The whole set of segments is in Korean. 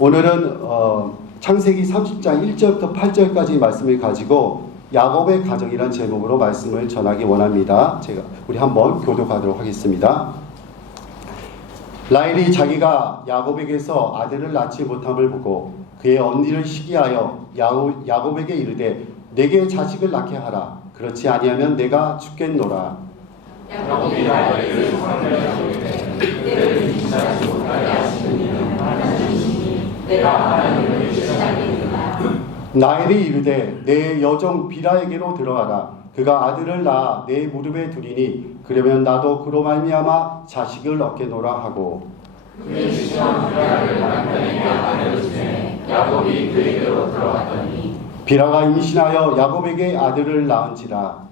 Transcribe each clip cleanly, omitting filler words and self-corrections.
오늘은 창세기 30장 1절부터 8절까지 말씀을 가지고 야곱의 가정이란 제목으로 말씀을 전하기 원합니다. 우리 한번 교독하도록 하겠습니다. 라헬이 자기가 야곱에게서 아들을 낳지 못함을 보고 그의 언니를 시기하여 야곱에게 이르되 내게 자식을 낳게 하라. 그렇지 아니하면 내가 죽겠노라. 야곱이 라헬에게 이르되 그대를 인자하지 못하게 하시는 이는 하나님이시니 내가 하나님을 시기하리이다. 라헬이 이르되 내 여종 빌하에게로 들어가라. 그가 아들을 낳아 내 무릎에 두리니 그러면 나도 그로 말미암아 자식을 얻겠노라 하고 그의 시험 빌하를 남편에게 아내를 주매 야곱이 그에게로 들어갔더니 빌하가 임신하여 야곱에게 아들을 낳은지라.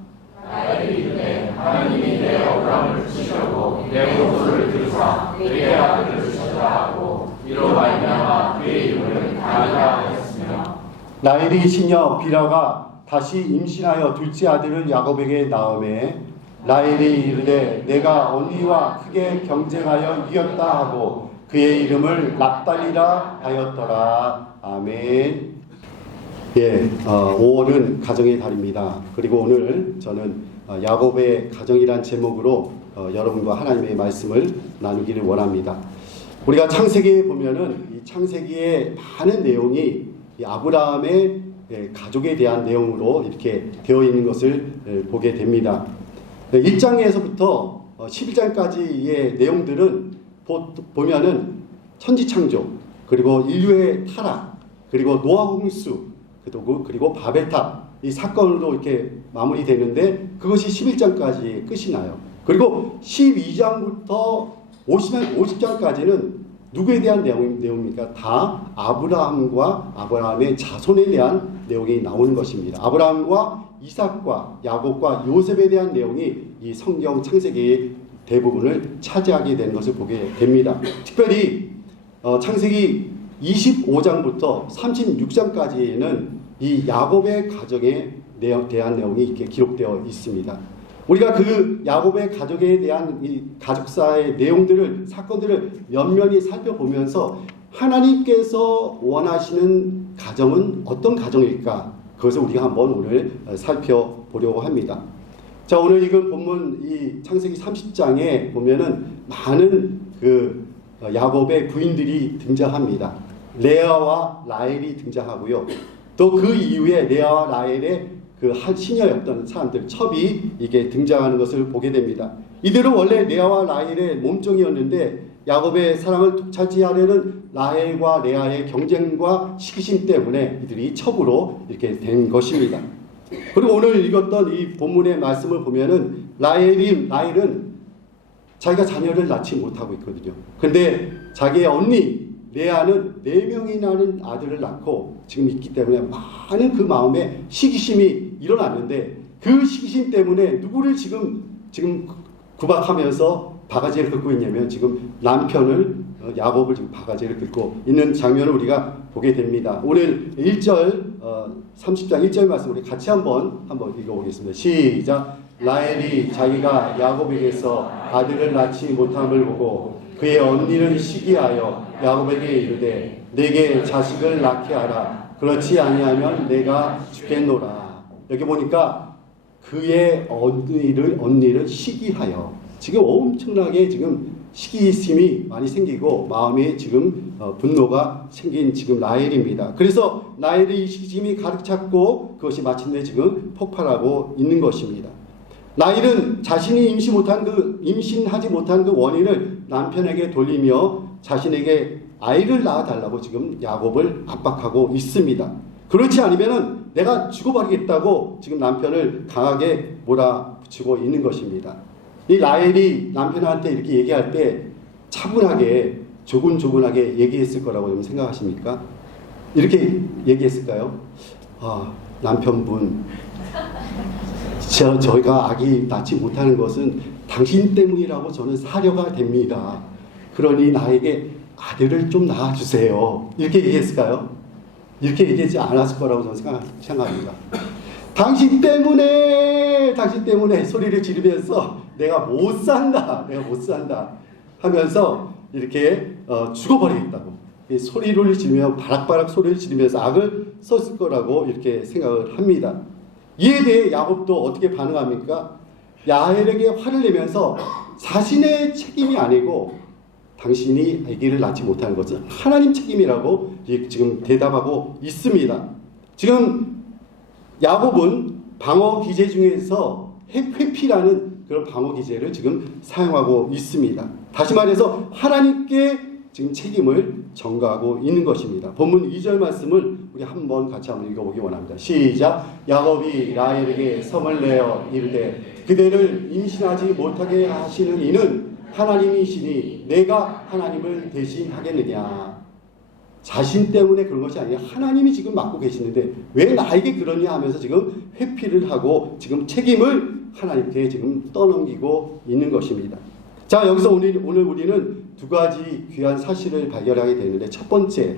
라헬이 이르되 하나님이 내 억울함을 푸시려고 내 모습을 들으사 내게 아들을 주셨다 하고 이로 말미암아 그의 이름을 다니라 하였으며 라헬이 시녀 빌하가 다시 임신하여 둘째 아들을 야곱에게 낳음에 라헬이 이르되 내가 언니와 크게 경쟁하여 이겼다 하고 그의 이름을 납달리라 하였더라. 아멘. 5월은 가정의 달입니다. 그리고 오늘 저는 야곱의 가정이란 제목으로 여러분과 하나님의 말씀을 나누기를 원합니다. 우리가 창세기에 보면은 이 창세기의 많은 내용이 이 아브라함의 가족에 대한 내용으로 이렇게 되어 있는 것을 보게 됩니다. 1장에서부터 11장까지의 내용들은 보면은 천지창조, 그리고 인류의 타락, 그리고 노아 홍수, 그리고 바벨탑 이 사건으로 이렇게 마무리되는데 그것이 11장까지 끝이 나요. 그리고 12장부터 50장까지는 누구에 대한 내용입니까? 다 아브라함과 아브라함의 자손에 대한 내용이 나오는 것입니다. 아브라함과 이삭과 야곱과 요셉에 대한 내용이 이 성경 창세기의 대부분을 차지하게 되는 것을 보게 됩니다. 특별히 창세기 25장부터 36장까지는 이 야곱의 가정에 대한 내용이 이렇게 기록되어 있습니다. 우리가 그 야곱의 가족에 대한 이 가족사의 내용들을, 사건들을 면면히 살펴보면서 하나님께서 원하시는 가정은 어떤 가정일까? 그것을 우리가 한번 오늘 살펴보려고 합니다. 자, 오늘 읽은 본문 이 창세기 30장에 보면은 많은 그 야곱의 부인들이 등장합니다. 레아와 라헬이 등장하고요. 또 그 이후에 레아와 라헬의 그 한 시녀였던 사람들, 첩이 이게 등장하는 것을 보게 됩니다. 이들은 원래 레아와 라헬의 몸종이었는데 야곱의 사랑을 독차지하려는 라헬과 레아의 경쟁과 시기심 때문에 이들이 첩으로 이렇게 된 것입니다. 그리고 오늘 읽었던 이 본문의 말씀을 보면은 라헬은 자기가 자녀를 낳지 못하고 있거든요. 근데 자기의 언니 레아는 4명이나는 아들을 낳고 지금 있기 때문에 많은 그 마음에 시기심이 일어났는데 그 시기심 때문에 누구를 지금 구박하면서 바가지를 긁고 있냐면 지금 남편을 야곱을 지금 바가지를 긁고 있는 장면을 우리가 보게 됩니다. 오늘 1절 30장 1절 말씀 우리 같이 한번 읽어보겠습니다. 시작. 라헬이 자기가 야곱에게서 아들을 낳지 못함을 보고 그의 언니를 시기하여 야곱에게 이르되 내게 자식을 낳게 하라. 그렇지 아니하면 내가 죽겠노라. 여기 보니까 그의 언니를 시기하여 지금 엄청나게 지금 시기심이 많이 생기고 마음에 지금 분노가 생긴 지금 라헬입니다. 그래서 라헬의 시기심이 가득 찼고 그것이 마침내 지금 폭발하고 있는 것입니다. 라헬은 자신이 임신하지 못한 그 원인을 남편에게 돌리며 자신에게 아이를 낳아달라고 지금 야곱을 압박하고 있습니다. 그렇지 않으면은 내가 죽어버리겠다고 지금 남편을 강하게 몰아붙이고 있는 것입니다. 이 라헬이 남편한테 이렇게 얘기할 때 차분하게 조근조근하게 얘기했을 거라고 여러분 생각하십니까? 이렇게 얘기했을까요? 남편분, 저희가 아기 낳지 못하는 것은 당신 때문이라고 저는 사려가 됩니다. 그러니 나에게 아들을 좀 낳아주세요. 이렇게 얘기했을까요? 이렇게 얘기하지 않았을 거라고 저는 생각합니다. 당신 때문에 소리를 지르면서 내가 못 산다 하면서 이렇게 죽어버리겠다고. 소리를 지르며 바락바락 소리를 지르면서 악을 썼을 거라고 이렇게 생각을 합니다. 이에 대해 야곱도 어떻게 반응합니까? 라헬에게 화를 내면서 자신의 책임이 아니고 당신이 아기를 낳지 못하는 것은 하나님 책임이라고 지금 대답하고 있습니다. 지금 야곱은 방어 기제 중에서 회피라는 그런 방어 기제를 지금 사용하고 있습니다. 다시 말해서 하나님께 지금 책임을 전가하고 있는 것입니다. 본문 2절 말씀을 우리 한번 같이 한번 읽어보기 원합니다. 시작. 야곱이 라헬에게 성을 내어 이르되 그대를 임신하지 못하게 하시는 이는 하나님이시니 내가 하나님을 대신하겠느냐. 자신 때문에 그런 것이 아니라 하나님이 지금 맡고 계시는데 왜 나에게 그러냐 하면서 지금 회피를 하고 지금 책임을 하나님께 지금 떠넘기고 있는 것입니다. 자, 여기서 오늘 우리는 두 가지 귀한 사실을 발견하게 되는데, 첫 번째,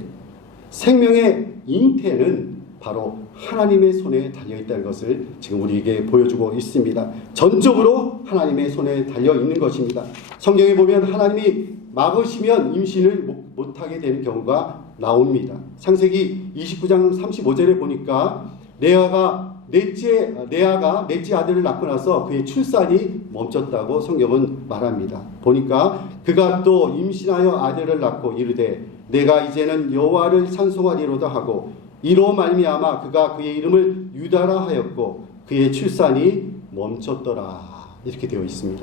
생명의 잉태는 바로 하나님의 손에 달려있다는 것을 지금 우리에게 보여주고 있습니다. 전적으로 하나님의 손에 달려있는 것입니다. 성경에 보면 하나님이 막으시면 임신을 못하게 되는 경우가 나옵니다. 창세기 29장 35절에 보니까 레아가 넷째 아들을 낳고 나서 그의 출산이 멈췄다고 성경은 말합니다. 보니까 그가 또 임신하여 아들을 낳고 이르되 내가 이제는 여호와를 찬송하리로다 하고 이로 말미암아 그가 그의 이름을 유다라 하였고 그의 출산이 멈췄더라. 이렇게 되어 있습니다.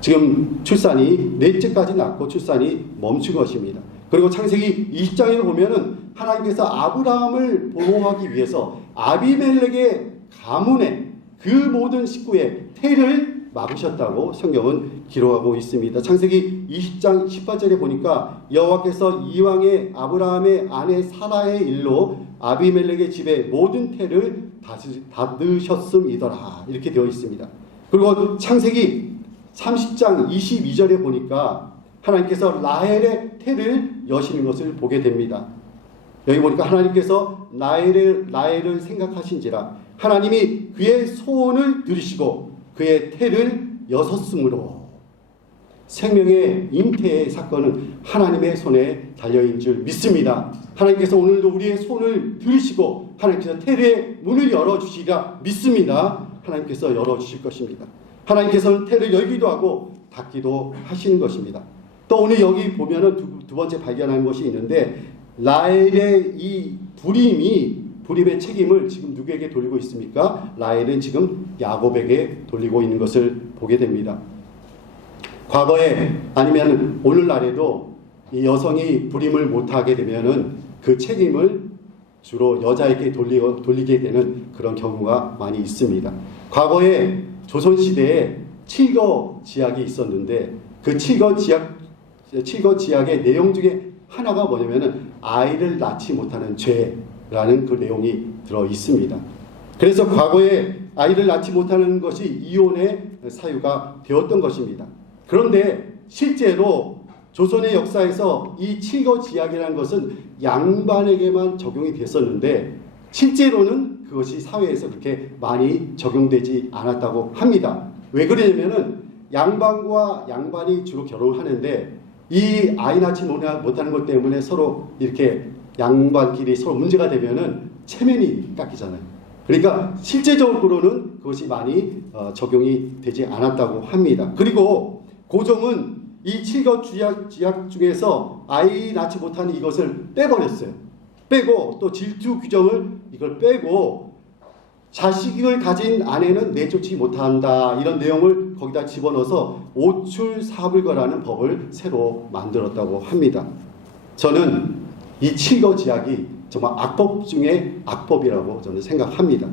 지금 출산이 넷째까지 낳고 출산이 멈춘 것입니다. 그리고 창세기 20장에 보면은 하나님께서 아브라함을 보호하기 위해서 아비멜렉의 가문의 그 모든 식구의 태를 막으셨다고 성경은 기록하고 있습니다. 창세기 20장 18절에 보니까 여호와께서 이왕의 아브라함의 아내 사라의 일로 아비멜렉의 집에 모든 태를 닫으셨음이더라. 이렇게 되어 있습니다. 그리고 창세기 30장 22절에 보니까 하나님께서 라헬의 태를 여시는 것을 보게 됩니다. 여기 보니까 하나님께서 라헬을 생각하신지라 하나님이 그의 소원을 들으시고 그의 태를 여섰으므로 생명의 잉태의 사건은 하나님의 손에 달려있는 줄 믿습니다. 하나님께서 오늘도 우리의 손을 들으시고 하나님께서 태의 문을 열어주시리라 믿습니다. 하나님께서 열어주실 것입니다. 하나님께서는 태를 열기도 하고 닫기도 하시는 것입니다. 또 오늘 여기 보면은 두 번째 발견하는 것이 있는데, 라헬의 이 불임의 책임을 지금 누구에게 돌리고 있습니까? 라헬은 지금 야곱에게 돌리고 있는 것을 보게 됩니다. 과거에 아니면 오늘날에도 이 여성이 불임을 못하게 되면은 그 책임을 주로 여자에게 돌리게 되는 그런 경우가 많이 있습니다. 과거에 조선시대에 칠거지약이 있었는데 그 칠거지약의 내용 중에 하나가 뭐냐면은 아이를 낳지 못하는 죄라는 그 내용이 들어 있습니다. 그래서 과거에 아이를 낳지 못하는 것이 이혼의 사유가 되었던 것입니다. 그런데 실제로 조선의 역사에서 이 칠거지약이라는 것은 양반에게만 적용이 됐었는데 실제로는 그것이 사회에서 그렇게 많이 적용되지 않았다고 합니다. 왜 그러냐면은 양반과 양반이 주로 결혼을 하는데 이 아이 낳지 못하는 것 때문에 서로 이렇게 양반끼리 서로 문제가 되면은 체면이 깎이잖아요. 그러니까 실제적으로는 그것이 많이 적용이 되지 않았다고 합니다. 그리고 고종은 이 칠거지약 중에서 아이 낳지 못하는 이것을 빼버렸어요. 빼고 또 질투 규정을 이걸 빼고 자식을 가진 아내는 내쫓지 못한다, 이런 내용을 거기다 집어넣어서 오출사불거라는 법을 새로 만들었다고 합니다. 저는 이 칠거지약이 정말 악법 중에 악법이라고 저는 생각합니다.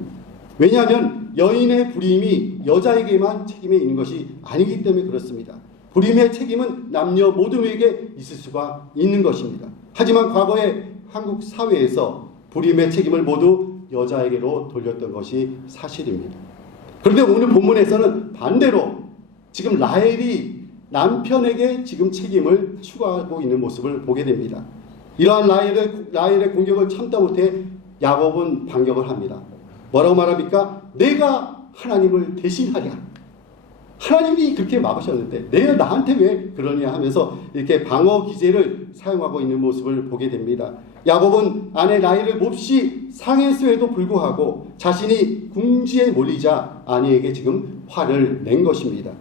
왜냐하면 여인의 불임이 여자에게만 책임이 있는 것이 아니기 때문에 그렇습니다. 불임의 책임은 남녀 모두에게 있을 수가 있는 것입니다. 하지만 과거에 한국 사회에서 불임의 책임을 모두 여자에게로 돌렸던 것이 사실입니다. 그런데 오늘 본문에서는 반대로 지금 라헬이 남편에게 지금 책임을 추구하고 있는 모습을 보게 됩니다. 이러한 라헬의 공격을 참다 못해 야곱은 반격을 합니다. 뭐라고 말합니까? 내가 하나님을 대신하랴. 하나님이 그렇게 막으셨는데 내가 나한테 왜 그러냐 하면서 이렇게 방어 기제를 사용하고 있는 모습을 보게 됩니다. 야곱은 아내 라헬을 몹시 상했음에도 불구하고 자신이 궁지에 몰리자 아내에게 지금 화를 낸 것입니다.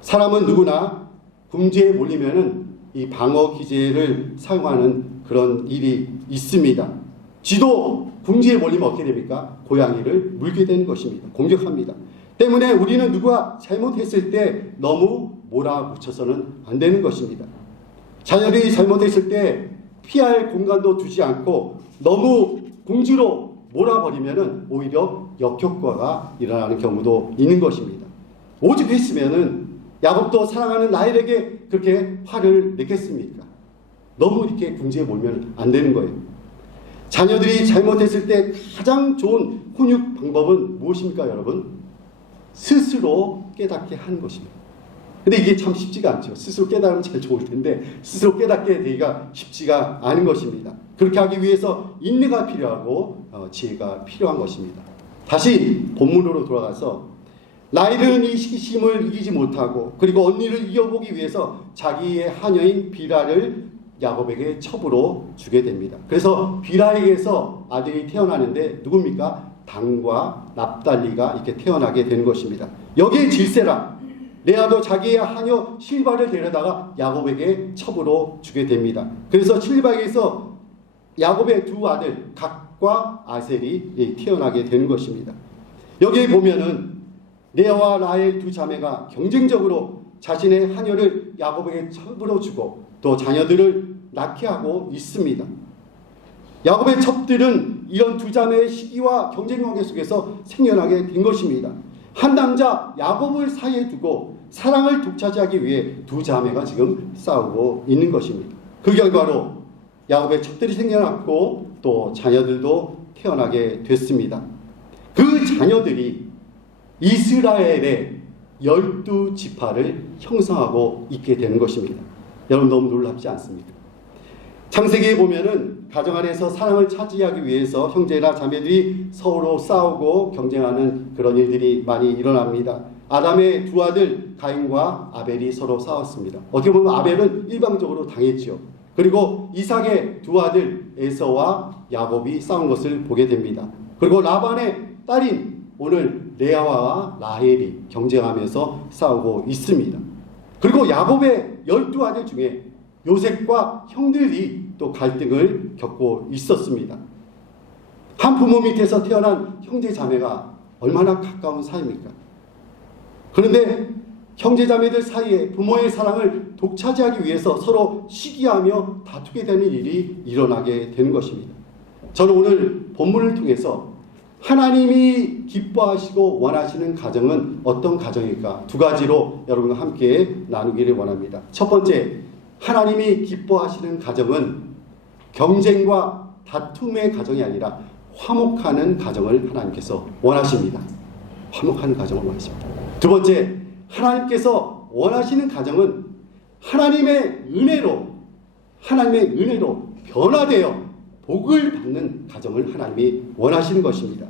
사람은 누구나 궁지에 몰리면은 이 방어 기제를 사용하는 그런 일이 있습니다. 쥐도 궁지에 몰리면 어떻게 됩니까? 고양이를 물게 되는 것입니다. 공격합니다. 때문에 우리는 누가 잘못했을 때 너무 몰아붙여서는 안 되는 것입니다. 자녀들이 잘못했을 때 피할 공간도 두지 않고 너무 궁지로 몰아버리면은 오히려 역효과가 일어나는 경우도 있는 것입니다. 오죽했으면은 야곱도 사랑하는 라헬에게 그렇게 화를 냈겠습니까? 너무 이렇게 궁지에 몰면 안 되는 거예요. 자녀들이 잘못했을 때 가장 좋은 훈육 방법은 무엇입니까, 여러분? 스스로 깨닫게 하는 것입니다. 근데 이게 참 쉽지가 않죠. 스스로 깨달으면 제일 좋을 텐데 스스로 깨닫게 되기가 쉽지가 않은 것입니다. 그렇게 하기 위해서 인내가 필요하고 지혜가 필요한 것입니다. 다시 본문으로 돌아가서 라헬은 이 시기심을 이기지 못하고 그리고 언니를 이겨보기 위해서 자기의 하녀인 비라를 야곱에게 첩으로 주게 됩니다. 그래서 비라에게서 아들이 태어나는데 누굽니까? 단과 납달리가 이렇게 태어나게 되는 것입니다. 여기에 질세라 레아도 자기의 하녀 실바를 데려다가 야곱에게 첩으로 주게 됩니다. 그래서 실바에게서 야곱의 두 아들 각과 아셀이 태어나게 되는 것입니다. 여기에 보면은 레아와 라헬 두 자매가 경쟁적으로 자신의 하녀를 야곱에게 첩으로 주고 또 자녀들을 낳게 하고 있습니다. 야곱의 첩들은 이런 두 자매의 시기와 경쟁 관계 속에서 생겨나게 된 것입니다. 한 남자 야곱을 사이에 두고 사랑을 독차지하기 위해 두 자매가 지금 싸우고 있는 것입니다. 그 결과로 야곱의 첩들이 생겨났고 또 자녀들도 태어나게 됐습니다. 그 자녀들이 이스라엘의 12지파를 형성하고 있게 되는 것입니다. 여러분 너무 놀랍지 않습니까? 창세기에 보면은 가정 안에서 사랑을 차지하기 위해서 형제나 자매들이 서로 싸우고 경쟁하는 그런 일들이 많이 일어납니다. 아담의 두 아들 가인과 아벨이 서로 싸웠습니다. 어떻게 보면 아벨은 일방적으로 당했죠. 그리고 이삭의 두 아들 에서와 야곱이 싸운 것을 보게 됩니다. 그리고 라반의 딸인 오늘 레아와 라헬이 경쟁하면서 싸우고 있습니다. 그리고 야곱의 12아들 중에 요셉과 형들이 또 갈등을 겪고 있었습니다. 한 부모 밑에서 태어난 형제 자매가 얼마나 가까운 사이입니까? 그런데 형제 자매들 사이에 부모의 사랑을 독차지하기 위해서 서로 시기하며 다투게 되는 일이 일어나게 되는 것입니다. 저는 오늘 본문을 통해서 하나님이 기뻐하시고 원하시는 가정은 어떤 가정일까? 두 가지로 여러분과 함께 나누기를 원합니다. 첫 번째, 하나님이 기뻐하시는 가정은 경쟁과 다툼의 가정이 아니라 화목하는 가정을 하나님께서 원하십니다. 화목하는 가정을 원하십니다. 두 번째, 하나님께서 원하시는 가정은 하나님의 은혜로 변화되어 복을 받는 가정을 하나님이 원하시는 것입니다.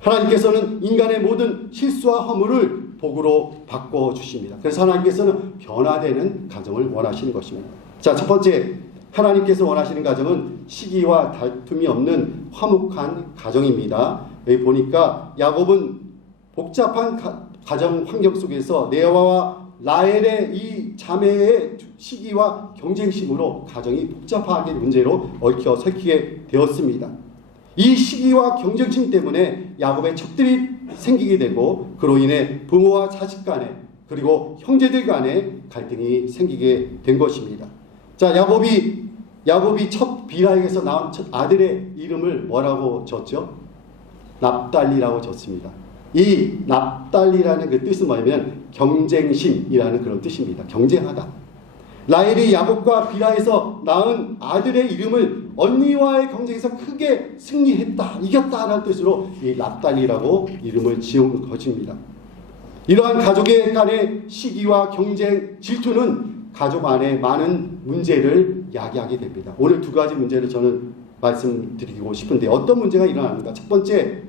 하나님께서는 인간의 모든 실수와 허물을 복으로 바꿔주십니다. 그래서 하나님께서는 변화되는 가정을 원하시는 것입니다. 자, 첫 번째, 하나님께서 원하시는 가정은 시기와 다툼이 없는 화목한 가정입니다. 여기 보니까 야곱은 복잡한 가정 환경 속에서 레아와 라헬의 이 자매의 시기와 경쟁심으로 가정이 복잡하게 문제로 얽혀 설키게 되었습니다. 이 시기와 경쟁심 때문에 야곱의 첩들이 생기게 되고 그로 인해 부모와 자식 간에 그리고 형제들 간에 갈등이 생기게 된 것입니다. 자, 야곱이 첫 비라에게서 나온 첫 아들의 이름을 뭐라고 줬죠? 납달리라고 줬습니다. 이 납달리라는 그 뜻은 뭐냐면 경쟁심이라는 그런 뜻입니다. 경쟁하다. 라헬이 야곱과 비라에서 낳은 아들의 이름을 언니와의 경쟁에서 크게 승리했다, 이겼다라는 뜻으로 이 납달리라고 이름을 지은 것입니다. 이러한 가족의 간의 시기와 경쟁, 질투는 가족 안에 많은 문제를 야기하게 됩니다. 오늘 두 가지 문제를 저는 말씀드리고 싶은데 어떤 문제가 일어납니까? 첫 번째,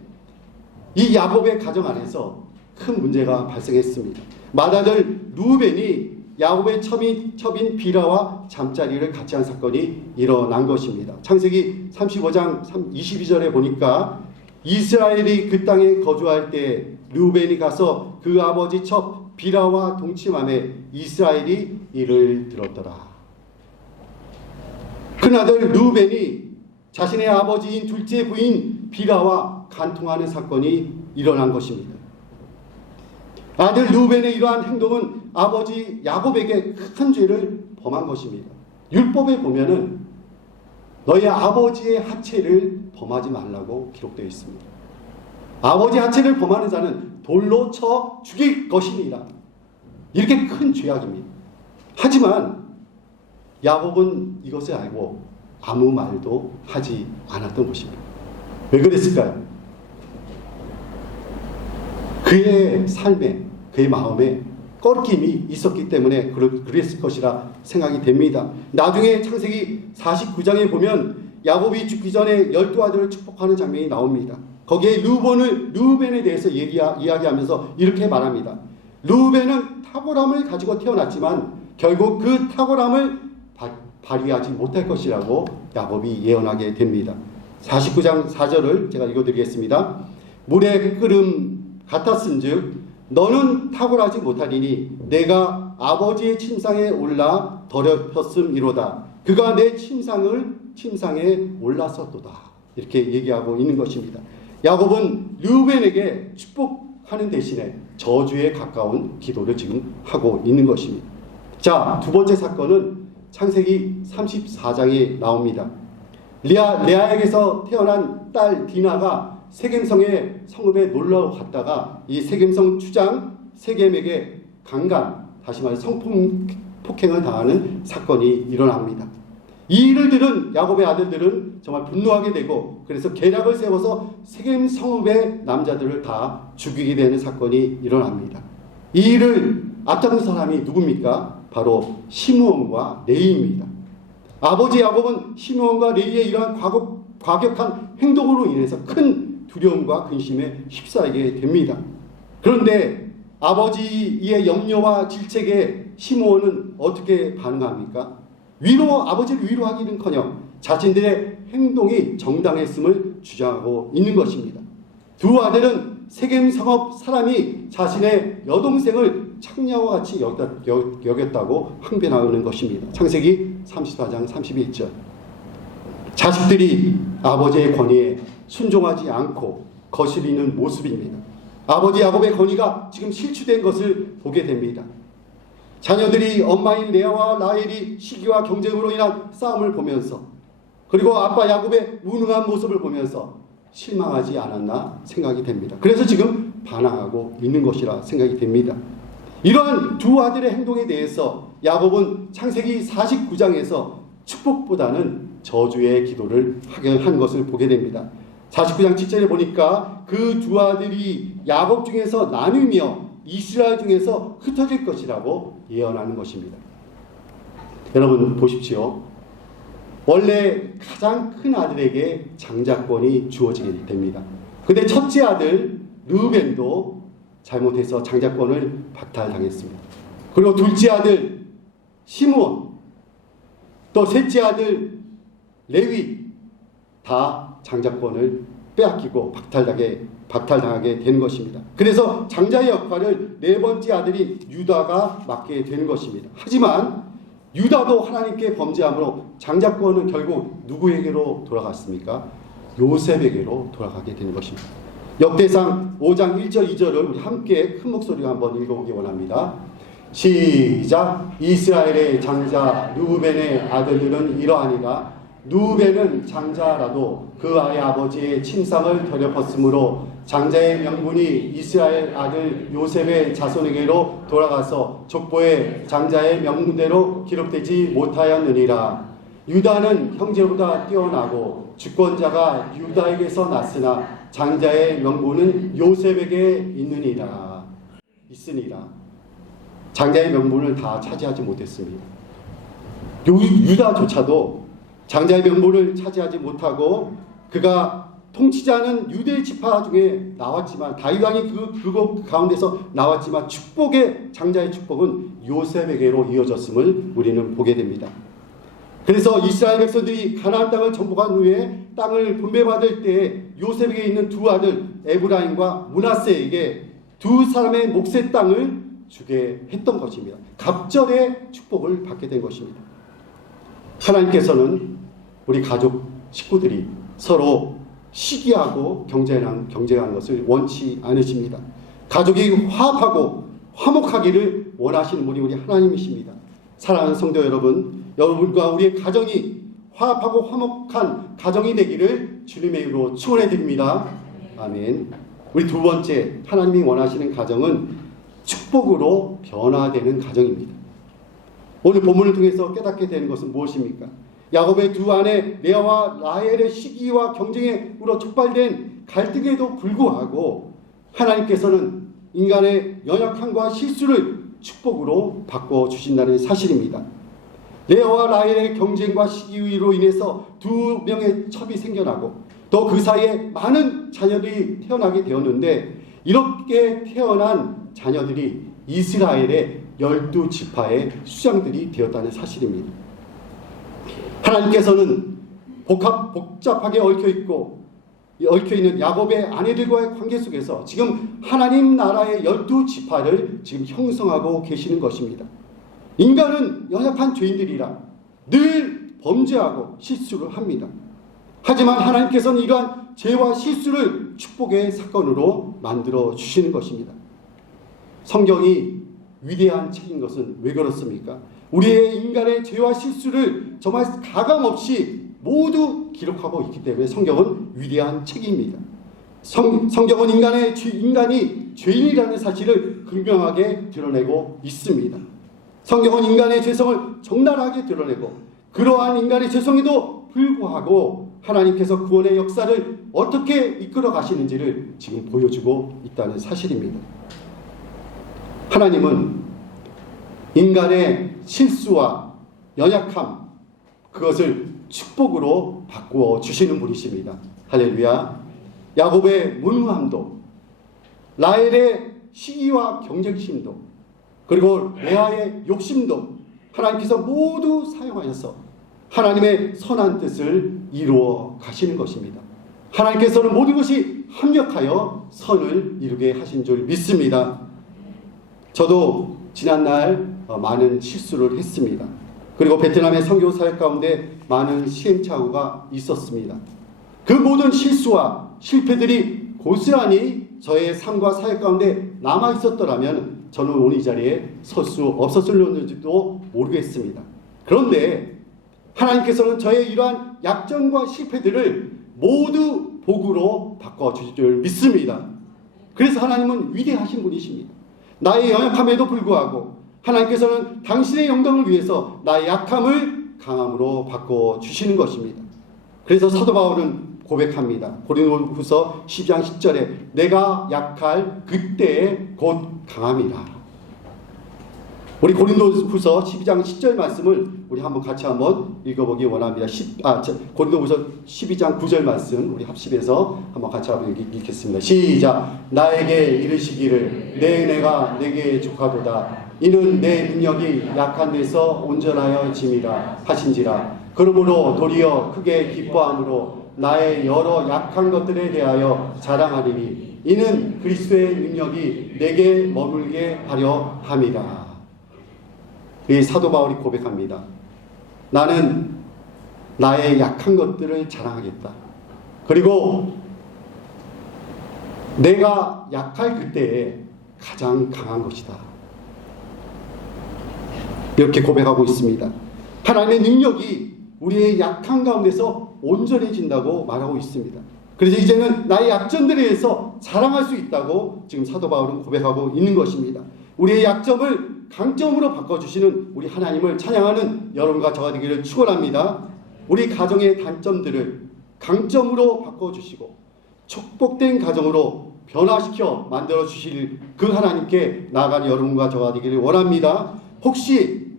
이 야곱의 가정 안에서 큰 문제가 발생했습니다. 맏아들 루벤이 야곱의 첩인 비라와 잠자리를 같이 한 사건이 일어난 것입니다. 창세기 35장 22절에 보니까 이스라엘이 그 땅에 거주할 때 루벤이 가서 그 아버지 첩 비라와 동침함에 이스라엘이 이를 들었더라. 큰아들 루벤이 자신의 아버지인 둘째 부인 비라와 간통하는 사건이 일어난 것입니다. 아들 루벤의 이러한 행동은 아버지 야곱에게 큰 죄를 범한 것입니다. 율법에 보면은 너희 아버지의 하체를 범하지 말라고 기록되어 있습니다. 아버지 하체를 범하는 자는 돌로 쳐 죽일 것이니라. 이렇게 큰 죄악입니다. 하지만 야곱은 이것을 알고 아무 말도 하지 않았던 것입니다. 왜 그랬을까요? 그의 삶에, 그의 마음에 꺼림이 있었기 때문에 그랬을 것이라 생각이 됩니다. 나중에 창세기 49장에 보면 야곱이 죽기 전에 12아들을 축복하는 장면이 나옵니다. 거기에 루벤에 대해서 이야기하면서 이렇게 말합니다. 루벤은 탁월함을 가지고 태어났지만 결국 그 탁월함을 발휘하지 못할 것이라고 야곱이 예언하게 됩니다. 49장 4절을 제가 읽어드리겠습니다. 물의 끓음 같았은즉 너는 탁월하지 못하리니 내가 아버지의 침상에 올라 더럽혔음이로다. 그가 내 침상에 올랐었도다. 이렇게 얘기하고 있는 것입니다. 야곱은 르우벤에게 축복하는 대신에 저주에 가까운 기도를 지금 하고 있는 것입니다. 자, 두 번째 사건은 창세기 34장에 나옵니다. 레아에게서 태어난 딸 디나가 세겜성의 성읍에 놀러 갔다가 이 세겜성 주장 세겜에게 다시 말해 성폭행을 당하는 사건이 일어납니다. 이 일을 들은 야곱의 아들들은 정말 분노하게 되고 그래서 계략을 세워서 세겜 성읍의 남자들을 다 죽이게 되는 사건이 일어납니다. 이 일을 앞장선 사람이 누굽니까? 바로 시므온과 레위입니다. 아버지 야곱은 시므온과 레위의 이러한 과격한 행동으로 인해서 큰 두려움과 근심에 휩싸이게 됩니다. 그런데 아버지의 염려와 질책에 시므온은 어떻게 반응합니까? 아버지를 위로하기는커녕 자신들의 행동이 정당했음을 주장하고 있는 것입니다. 두 아들은 세겜 성읍 사람이 자신의 여동생을 창녀와 같이 여겼다고 항변하는 것입니다. 창세기 34장 31절. 자식들이 아버지의 권위에 순종하지 않고 거스리는 모습입니다. 아버지 야곱의 권위가 지금 실추된 것을 보게 됩니다. 자녀들이 엄마인 레아와 라헬이 시기와 경쟁으로 인한 싸움을 보면서 그리고 아빠 야곱의 무능한 모습을 보면서 실망하지 않았나 생각이 됩니다. 그래서 지금 반항하고 있는 것이라 생각이 됩니다. 이러한 두 아들의 행동에 대해서 야곱은 창세기 49장에서 축복보다는 저주의 기도를 한 것을 보게 됩니다. 49장 7절에 보니까 그 두 아들이 야곱 중에서 나뉘며 이스라엘 중에서 흩어질 것이라고 예언하는 것입니다. 여러분 보십시오. 원래 가장 큰 아들에게 장자권이 주어지게 됩니다. 근데 첫째 아들 르우벤도 잘못해서 장자권을 박탈당했습니다. 그리고 둘째 아들 시므온, 또 셋째 아들 레위 다 장자권을 빼앗기고 박탈당하게 되는 것입니다. 그래서 장자의 역할을 네 번째 아들인 유다가 맡게 되는 것입니다. 하지만 유다도 하나님께 범죄함으로 장자권은 결국 누구에게로 돌아갔습니까? 요셉에게로 돌아가게 되는 것입니다. 역대상 5장 1절 2절을 우리 함께 큰 목소리로 한번 읽어보기 원합니다. 시작. 이스라엘의 장자 르우벤의 아들들은 이러하니라. 르우벤은 장자라도 그 아이 아버지의 침상을 더럽혔으므로 장자의 명분이 이스라엘 아들 요셉의 자손에게로 돌아가서 족보에 장자의 명분대로 기록되지 못하였느니라. 유다는 형제보다 뛰어나고 주권자가 유다에게서 났으나 장자의 명분은 요셉에게 있으니라. 장자의 명분을 다 차지하지 못했습니다. 유다조차도 장자의 명분을 차지하지 못하고 그가 통치자는 유대 지파 중에 나왔지만 다윗 왕이 그곳 가운데서 나왔지만 축복의 장자의 축복은 요셉에게로 이어졌음을 우리는 보게 됩니다. 그래서 이스라엘 백성들이 가나안 땅을 정복한 후에 땅을 분배받을 때 요셉에게 있는 두 아들 에브라임과 므낫세에게 두 사람의 몫의 땅을 주게 했던 것입니다. 갑절의 축복을 받게 된 것입니다. 하나님께서는 우리 가족 식구들이 서로 시기하고 경쟁하는 것을 원치 않으십니다. 가족이 화합하고 화목하기를 원하시는 분이 우리 하나님이십니다. 사랑하는 성도 여러분, 여러분과 우리의 가정이 화합하고 화목한 가정이 되기를 주님의 이름으로 축원해 드립니다. 아멘. 우리 두 번째, 하나님이 원하시는 가정은 축복으로 변화되는 가정입니다. 오늘 본문을 통해서 깨닫게 되는 것은 무엇입니까? 야곱의 두 아내 레아와 라헬의 시기와 경쟁으로 촉발된 갈등에도 불구하고 하나님께서는 인간의 연약함과 실수를 축복으로 바꿔주신다는 사실입니다. 레아와 라헬의 경쟁과 시기로 인해서 두 명의 첩이 생겨나고 또 그 사이에 많은 자녀들이 태어나게 되었는데 이렇게 태어난 자녀들이 이스라엘의 12지파의 수장들이 되었다는 사실입니다. 하나님께서는 복잡하게 얽혀있는 야곱의 아내들과의 관계 속에서 지금 하나님 나라의 12지파를 지금 형성하고 계시는 것입니다. 인간은 연약한 죄인들이라 늘 범죄하고 실수를 합니다. 하지만 하나님께서는 이러한 죄와 실수를 축복의 사건으로 만들어 주시는 것입니다. 성경이 위대한 책인 것은 왜 그렇습니까? 우리의 인간의 죄와 실수를 정말 가감없이 모두 기록하고 있기 때문에 성경은 위대한 책입니다. 성경은 인간이 죄인이라는 사실을 분명하게 드러내고 있습니다. 성경은 인간의 죄성을 적나라하게 드러내고 그러한 인간의 죄성에도 불구하고 하나님께서 구원의 역사를 어떻게 이끌어 가시는지를 지금 보여주고 있다는 사실입니다. 하나님은 인간의 실수와 연약함 그것을 축복으로 바꾸어 주시는 분이십니다. 할렐루야. 야곱의 무능함도 라헬의 시기와 경쟁심도 그리고 레아의 욕심도 하나님께서 모두 사용하셔서 하나님의 선한 뜻을 이루어 가시는 것입니다. 하나님께서는 모든 것이 합력하여 선을 이루게 하신 줄 믿습니다. 저도 지난날 많은 실수를 했습니다. 그리고 베트남의 선교 사역 가운데 많은 시행착오가 있었습니다. 그 모든 실수와 실패들이 고스란히 저의 삶과 사역 가운데 남아 있었더라면 저는 오늘 이 자리에 설 수 없었을지도 모르겠습니다. 그런데 하나님께서는 저의 이러한 약점과 실패들을 모두 복으로 바꿔주실 줄 믿습니다. 그래서 하나님은 위대하신 분이십니다. 나의 연약함에도 불구하고 하나님께서는 당신의 영광을 위해서 나의 약함을 강함으로 바꿔주시는 것입니다. 그래서 사도 바울은 고백합니다. 고린도후서 12장 10절에 내가 약할 그때에 곧 강함이라. 우리 고린도후서 12장 10절 말씀을 우리 같이 한번 읽어보기 원합니다. 고린도후서 12장 9절 말씀 우리 합심해서 한번 같이 한번 읽겠습니다. 시작. 나에게 이르시기를 내 은혜가 내게 족하도다. 이는 내 능력이 약한 데서 온전하여 짐이라 하신지라. 그러므로 도리어 크게 기뻐함으로 나의 여러 약한 것들에 대하여 자랑하리니 이는 그리스도의 능력이 내게 머물게 하려 함이라. 이 사도 바울이 고백합니다. 나는 나의 약한 것들을 자랑하겠다. 그리고 내가 약할 그때에 가장 강한 것이다. 이렇게 고백하고 있습니다. 하나님의 능력이 우리의 약한 가운데서 온전해진다고 말하고 있습니다. 그래서 이제는 나의 약점들에 의해서 자랑할 수 있다고 지금 사도 바울은 고백하고 있는 것입니다. 우리의 약점을 강점으로 바꿔주시는 우리 하나님을 찬양하는 여러분과 저가 되기를 축원합니다. 우리 가정의 단점들을 강점으로 바꿔주시고 축복된 가정으로 변화시켜 만들어주실 그 하나님께 나아가는 여러분과 저가 되기를 원합니다. 혹시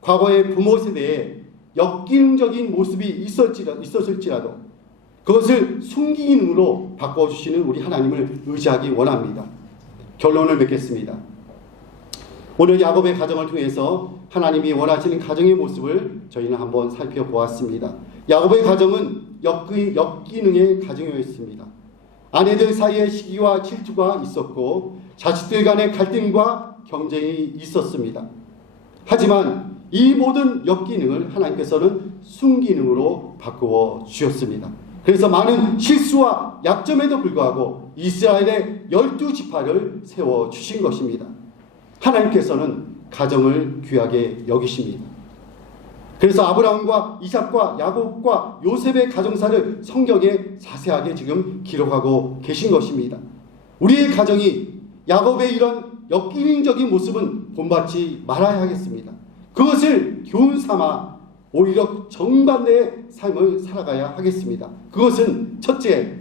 과거의 부모 세대에 역기능적인 모습이 있었을지라도 그것을 순기능으로 바꿔주시는 우리 하나님을 의지하기 원합니다. 결론을 맺겠습니다. 오늘 야곱의 가정을 통해서 하나님이 원하시는 가정의 모습을 저희는 한번 살펴보았습니다. 야곱의 가정은 역기능의 가정이었습니다. 아내들 사이에 시기와 질투가 있었고 자식들 간의 갈등과 경쟁이 있었습니다. 하지만 이 모든 역기능을 하나님께서는 순기능으로 바꾸어 주셨습니다. 그래서 많은 실수와 약점에도 불구하고 이스라엘의 12지파를 세워주신 것입니다. 하나님께서는 가정을 귀하게 여기십니다. 그래서 아브라함과 이삭과 야곱과 요셉의 가정사를 성경에 자세하게 지금 기록하고 계신 것입니다. 우리의 가정이 야곱의 이런 역기능적인 모습은 본받지 말아야 하겠습니다. 그것을 교훈 삼아 오히려 정반대의 삶을 살아가야 하겠습니다. 그것은 첫째,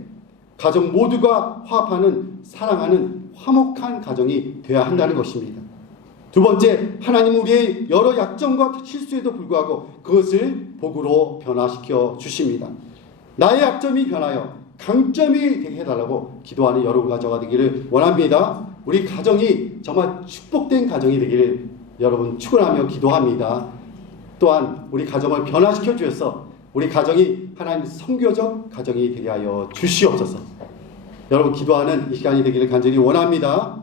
가정 모두가 화합하는 사랑하는 화목한 가정이 되어야 한다는 것입니다. 두 번째, 하나님 우리의 여러 약점과 실수에도 불구하고 그것을 복으로 변화시켜 주십니다. 나의 약점이 변하여 강점이 되게 해달라고 기도하는 여러분과 저가 되기를 원합니다. 우리 가정이 정말 축복된 가정이 되기를 여러분 축원하며 기도합니다. 또한 우리 가정을 변화시켜 주셔서 우리 가정이 하나님 선교적 가정이 되게 하여 주시옵소서. 여러분 기도하는 이 시간이 되기를 간절히 원합니다.